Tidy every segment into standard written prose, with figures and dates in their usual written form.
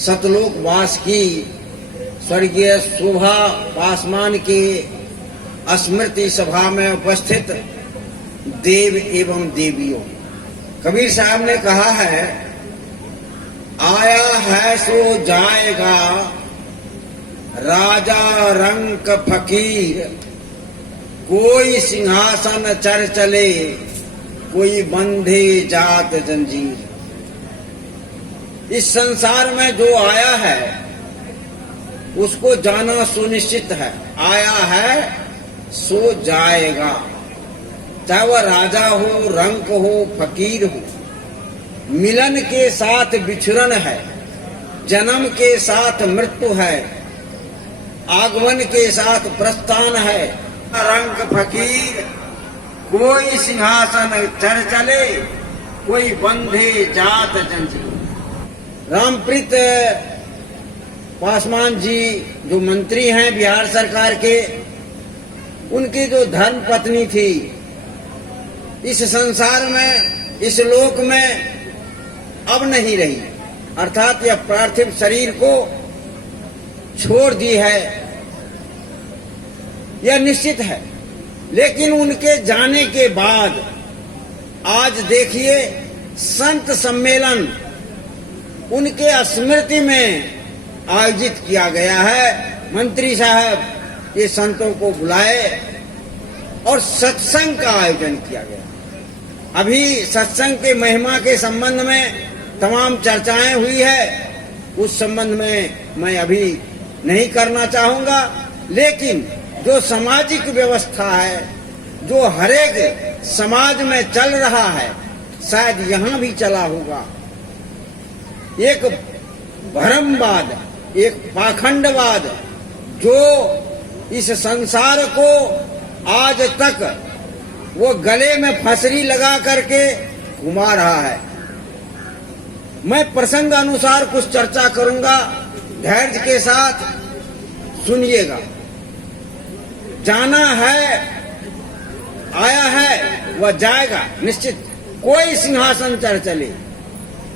सतलोक वास की स्वर्गीय शोभा पासवान के स्मृति सभा में उपस्थित देव एवं देवियों, कबीर साहब ने कहा है, आया है सो जाएगा राजा रंक फकीर, कोई सिंहासन चढ़ चले, कोई बंधे जात जंजीर। इस संसार में जो आया है उसको जाना सुनिश्चित है। आया है सो जाएगा, चाहे वह राजा हो, रंक हो, फकीर हो। मिलन के साथ बिछुरन है, जन्म के साथ मृत्यु है, आगमन के साथ प्रस्थान है। रंक फकीर, कोई सिंहासन चढ़ चले, कोई बंधे जात जंजीर। रामप्रीत पासवान जी जो मंत्री हैं बिहार सरकार के, उनकी जो धर्म पत्नी थी, इस संसार में, इस लोक में अब नहीं रही, अर्थात यह पार्थिव शरीर को छोड़ दी है, यह निश्चित है। लेकिन उनके जाने के बाद आज देखिए संत सम्मेलन उनके स्मृति में आयोजित किया गया है। मंत्री साहब ये संतों को बुलाए और सत्संग का आयोजन किया गया। अभी सत्संग के महिमा के संबंध में तमाम चर्चाएं हुई है, उस संबंध में मैं अभी नहीं करना चाहूंगा। लेकिन जो सामाजिक व्यवस्था है, जो हरेक समाज में चल रहा है, शायद यहाँ भी चला होगा। एक भ्रमवाद, एक पाखंडवाद जो इस संसार को आज तक वो गले में फंसरी लगा करके घुमा रहा है। मैं प्रसंग अनुसार कुछ चर्चा करूंगा, धैर्य के साथ सुनिएगा। जाना है, आया है, वह जाएगा निश्चित। कोई सिंहासन चढ़ चले,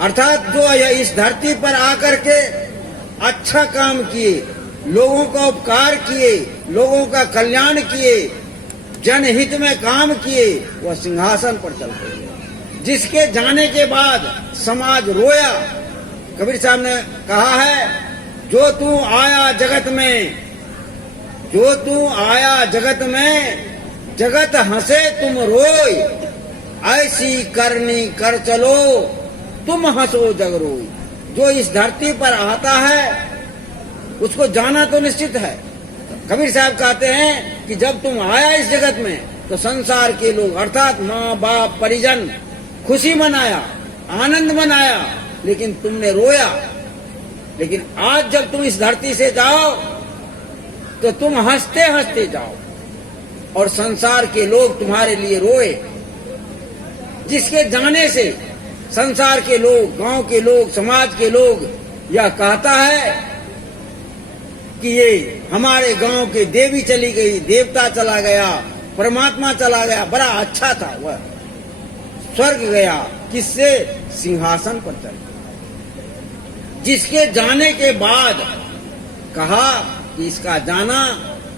अर्थात जो इस धरती पर आकर के अच्छा काम किए, लोगों का उपकार किए, लोगों का कल्याण किए, जनहित में काम किए, वह सिंहासन पर चल पड़े। जिसके जाने के बाद समाज रोया। कबीर साहब ने कहा है, जो तू आया जगत में, जो तू आया जगत में, जगत हंसे तुम रोए, ऐसी करनी कर चलो, तुम हंसो जग रोई। जो इस धरती पर आता है उसको जाना तो निश्चित है। कबीर साहब कहते हैं कि जब तुम आया इस जगत में तो संसार के लोग अर्थात माँ बाप परिजन खुशी मनाया, आनंद मनाया, लेकिन तुमने रोया। लेकिन आज जब तुम इस धरती से जाओ तो तुम हंसते हंसते जाओ और संसार के लोग तुम्हारे लिए रोए। जिसके जाने से संसार के लोग, गांव के लोग, समाज के लोग यह कहता है कि ये हमारे गांव के देवी चली गई, देवता चला गया, परमात्मा चला गया, बड़ा अच्छा था, वह स्वर्ग गया। किससे? सिंहासन पर चल। जिसके जाने के बाद कहा कि इसका जाना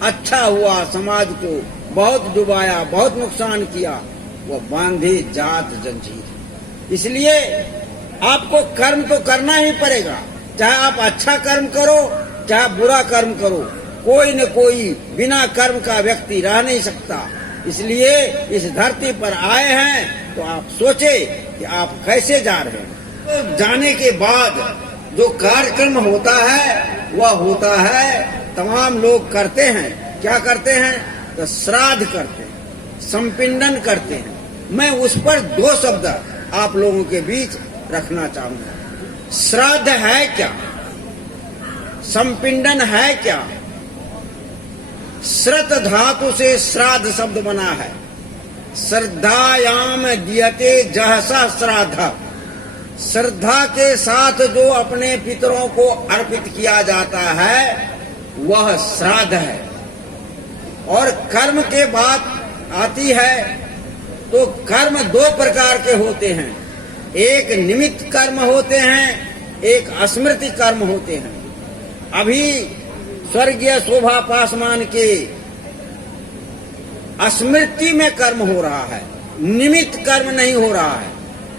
अच्छा हुआ, समाज को बहुत डुबाया, बहुत नुकसान किया, वह बांधे जात जंजीर। इसलिए आपको कर्म तो करना ही पड़ेगा, चाहे आप अच्छा कर्म करो, चाहे बुरा कर्म करो। कोई न कोई बिना कर्म का व्यक्ति रह नहीं सकता। इसलिए इस धरती पर आए हैं तो आप सोचे कि आप कैसे जा रहे हैं। तो जाने के बाद जो कार्यक्रम होता है वह होता है, तमाम लोग करते हैं। क्या करते हैं? तो श्राद्ध करते हैं, संपिंडन करते हैं। मैं उस पर दो शब्द आप लोगों के बीच रखना चाहूंगा। श्राद्ध है क्या? संपिंडन है क्या? श्रत धातु से श्राद्ध शब्द बना है। श्रद्धायाम दीयते जहसा श्राद्ध, श्रद्धा के साथ जो अपने पितरों को अर्पित किया जाता है वह श्राद्ध है। और कर्म के बात आती है तो कर्म दो प्रकार के होते हैं। एक निमित्त कर्म होते हैं एक स्मृति कर्म होते हैं। अभी स्वर्गीय शोभा पासवान के स्मृति में कर्म हो रहा है, निमित्त कर्म नहीं हो रहा है।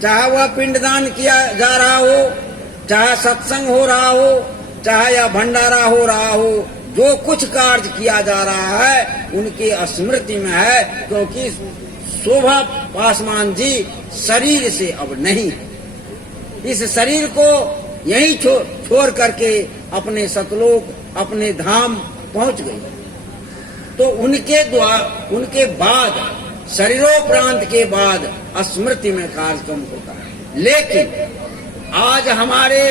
चाहे वह पिंडदान किया जा रहा हो, चाहे सत्संग हो रहा हो, चाहे या भंडारा हो रहा हो, जो कुछ कार्य किया जा रहा है उनकी स्मृति में है, क्योंकि शोभा पासवान जी शरीर से अब नहीं, इस शरीर को यहीं छोड़ करके अपने सतलोक, अपने धाम पहुंच गई। तो उनके बाद शरीरोपरांत के बाद स्मृति में कार्यक्रम होता है। लेकिन आज हमारे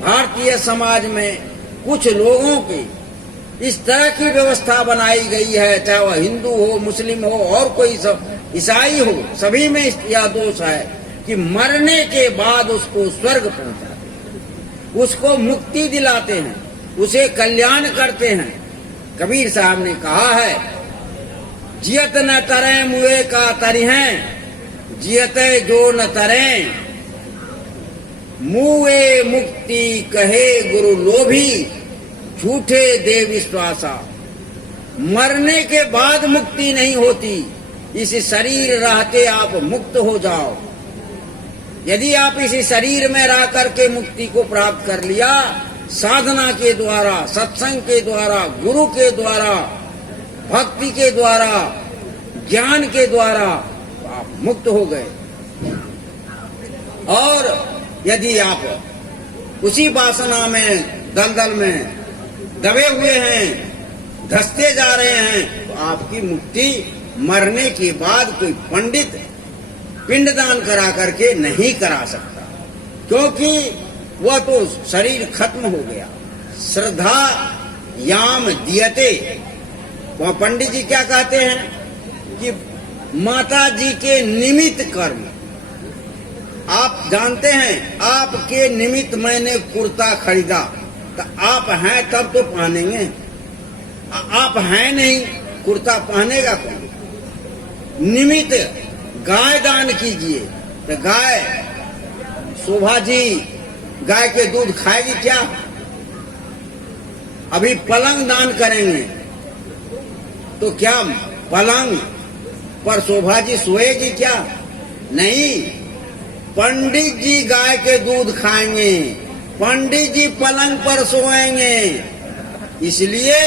भारतीय समाज में कुछ लोगों की इस तरह की व्यवस्था बनाई गई है, चाहे वह हिंदू हो, मुस्लिम हो और कोई सब ईसाई हो, सभी में यह दोष है कि मरने के बाद उसको स्वर्ग पहुंचाते हैं, उसको मुक्ति दिलाते हैं, उसे कल्याण करते हैं। कबीर साहब ने कहा है, जियत न तरें मुए का तरिहें, जियते जो न तरें, मुए मुक्ति कहे गुरु लोभी, झूठे दे विश्वासा। मरने के बाद मुक्ति नहीं होती, इस शरीर रहते आप मुक्त हो जाओ। यदि आप इसी शरीर में रह करके मुक्ति को प्राप्त कर लिया, साधना के द्वारा, सत्संग के द्वारा, गुरु के द्वारा, भक्ति के द्वारा, ज्ञान के द्वारा आप मुक्त हो गए। और यदि आप उसी वासना में, दलदल में दबे हुए हैं, धंसते जा रहे हैं, तो आपकी मुक्ति मरने के बाद कोई पंडित पिंडदान करा करके नहीं करा सकता, क्योंकि वह तो शरीर खत्म हो गया। श्रद्धा याम दियते, वह पंडित जी क्या कहते हैं कि माता जी के निमित्त कर्म। आप जानते हैं, आपके निमित्त मैंने कुर्ता खरीदा, तो आप हैं तब तो पहनेंगे, आप हैं नहीं, कुर्ता पहनेगा कौन? निमित्त गाय दान कीजिए, तो गाय, शोभा जी गाय के दूध खाएगी क्या? अभी पलंग दान करेंगे तो क्या पलंग पर शोभा जी सोएगी क्या? नहीं, पंडित जी गाय के दूध खाएंगे, पंडित जी पलंग पर सोएंगे। इसलिए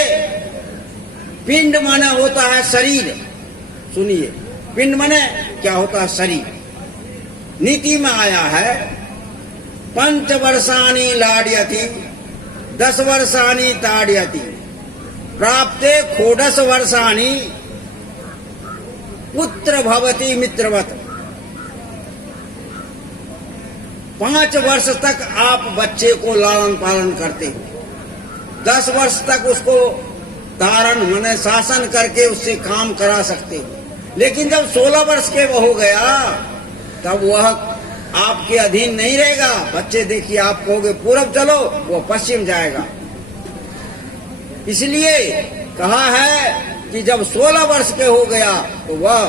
पिंड माने होता है शरीर। सुनिए, पिंड माने क्या होता है? शरीर। नीति में आया है, 5 वर्षाणि लाड्यति 10 वर्षाणि ताड्यति प्राप्ते षोडश वर्षाणि पुत्र भवति मित्रवत। 5 वर्ष तक आप बच्चे को लालन पालन करते हो, 10 वर्ष तक उसको धारण माने शासन करके उससे काम करा सकते हो। लेकिन जब 16 वर्ष के वो हो गया, तब वह आपके अधीन नहीं रहेगा। बच्चे देखिए, आप कहोगे पूरब चलो, वो पश्चिम जाएगा। इसलिए कहा है कि जब 16 वर्ष के हो गया तो वह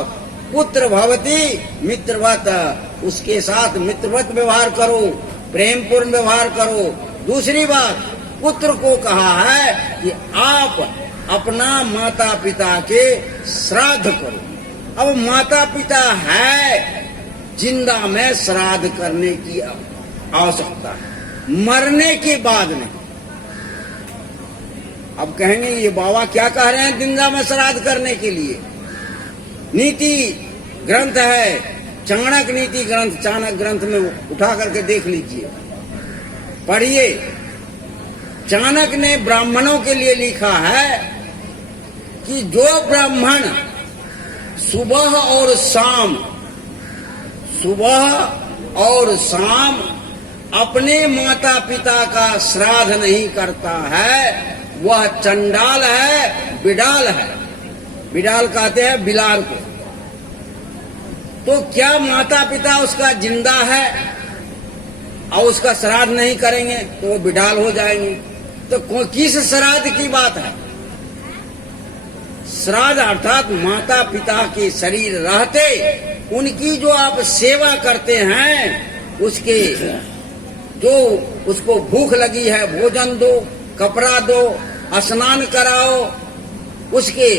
पुत्र भवती मित्रवत, उसके साथ मित्रवत व्यवहार करो, प्रेमपूर्ण व्यवहार करो। दूसरी बात, पुत्र को कहा है कि आप अपना माता पिता के श्राद्ध करो। अब माता पिता है, जिंदा में श्राद्ध करने की आवश्यकता है, मरने के बाद नहीं। अब कहेंगे ये बाबा क्या कह रहे हैं जिंदा में श्राद्ध करने के लिए? नीति ग्रंथ है, चाणक्य नीति ग्रंथ, चाणक्य ग्रंथ में उठा करके देख लीजिए, पढ़िए। चाणक्य ने ब्राह्मणों के लिए लिखा है कि जो ब्राह्मण सुबह और शाम अपने माता पिता का श्राद्ध नहीं करता है, वह चंडाल है, बिडाल है। बिडाल कहते हैं बिलार को। तो क्या माता पिता उसका जिंदा है और उसका श्राद्ध नहीं करेंगे तो वो बिडाल हो जाएंगे? तो किस श्राद्ध की बात है? श्राद्ध अर्थात माता पिता के शरीर रहते उनकी जो आप सेवा करते हैं, उसके जो उसको भूख लगी है भोजन दो, कपड़ा दो, स्नान कराओ, उसके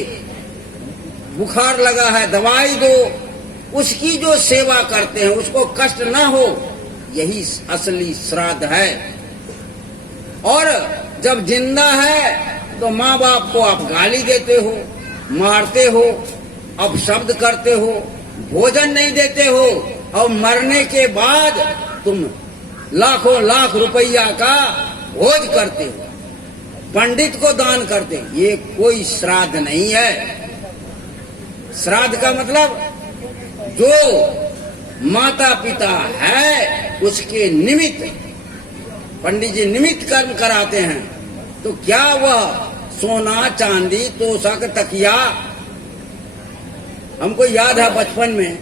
बुखार लगा है दवाई दो, उसकी जो सेवा करते हैं उसको कष्ट ना हो, यही असली श्राद्ध है। और जब जिंदा है तो माँ बाप को आप गाली देते हो, मारते हो, अपशब्द करते हो, भोजन नहीं देते हो, और मरने के बाद तुम लाखों लाख रुपया का भोज करते हो, पंडित को दान करते। ये कोई श्राद्ध नहीं है। श्राद्ध का मतलब जो माता पिता है उसके निमित्त पंडित जी निमित्त कर्म कराते हैं। तो क्या वह सोना चांदी तोशक तकिया, हमको याद है बचपन में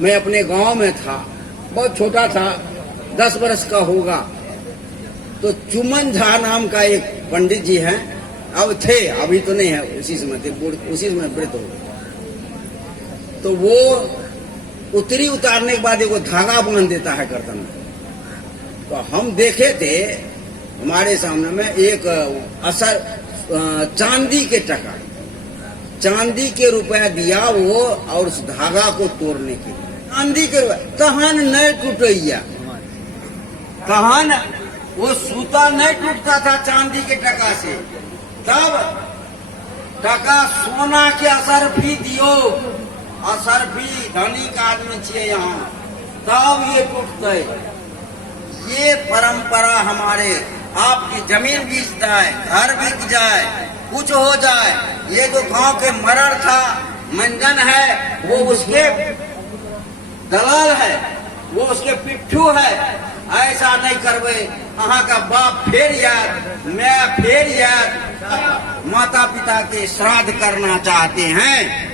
मैं अपने गांव में था, बहुत छोटा था, 10 वर्ष का होगा, तो चुमन झा नाम का एक पंडित जी हैं, अब थे, अभी तो नहीं है, उसी समय थे, उसी समय मृत हो गए। तो वो उतरी उतारने के बाद एक धागा बांध देता है गर्दन में। तो हम देखे थे हमारे सामने में एक असर चांदी के टका, चांदी के रुपया दिया वो, और उस धागा को तोड़ने के लिए चांदी के रुपया, कहान नहीं टूटैया, कहान वो सूता नहीं टूटता था चांदी के टका से, तब टका सोना के असर भी दियो, असर भी धनिक आदमी चाहिए यहाँ, तब ये टूटते। ये परंपरा हमारे, आपकी जमीन बीच जाए, घर बिक जाए, कुछ हो जाए, ये जो गांव के मरण था, मंजन है, वो उसके दलाल है, वो उसके पिट्ठू है, ऐसा नहीं करवे। अहाँ का बाप फेर याद, मैं फेर याद, माता पिता के श्राद्ध करना चाहते हैं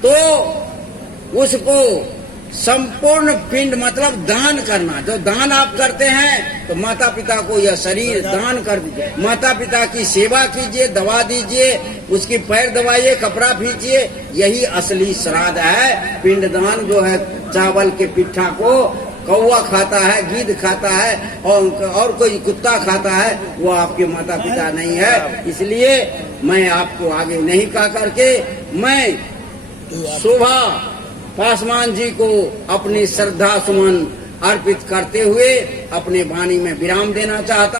तो उसको संपूर्ण पिंड मतलब दान करना। जो दान आप करते हैं तो माता पिता को यह शरीर दान कर दीजिए, माता पिता की सेवा कीजिए, दवा दीजिए, उसकी पैर दबाइए, कपड़ा भीजिए, यही असली श्राद्ध है। पिंड दान जो है चावल के पिट्ठा को कौवा खाता है, गीद खाता है, और कोई कुत्ता खाता है, वो आपके माता पिता नहीं है। इसलिए मैं आपको आगे नहीं कह करके मैं शोभा पासवान जी को अपनी श्रद्धा सुमन अर्पित करते हुए अपने वाणी में विराम देना चाहता